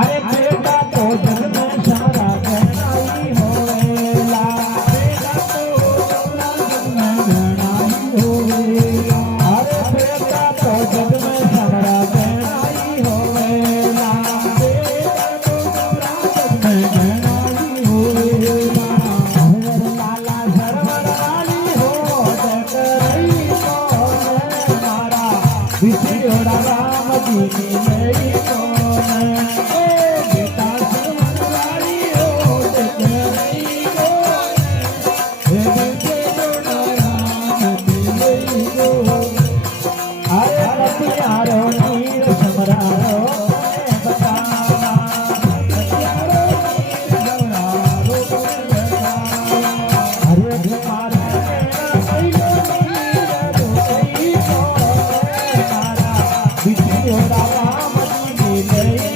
अरे बेटा तो जग में सारा गहनाई होवेला बेटा तो जग में गहनाई होवेला अरे बेटा तो जग में सारा गहनाई होवेला बेटा तो जग में गहनाई होवेला हर लाला सरवर वाली हो जग रही तो मारा बिछड़ोड़ा राम जी की मेरी Hey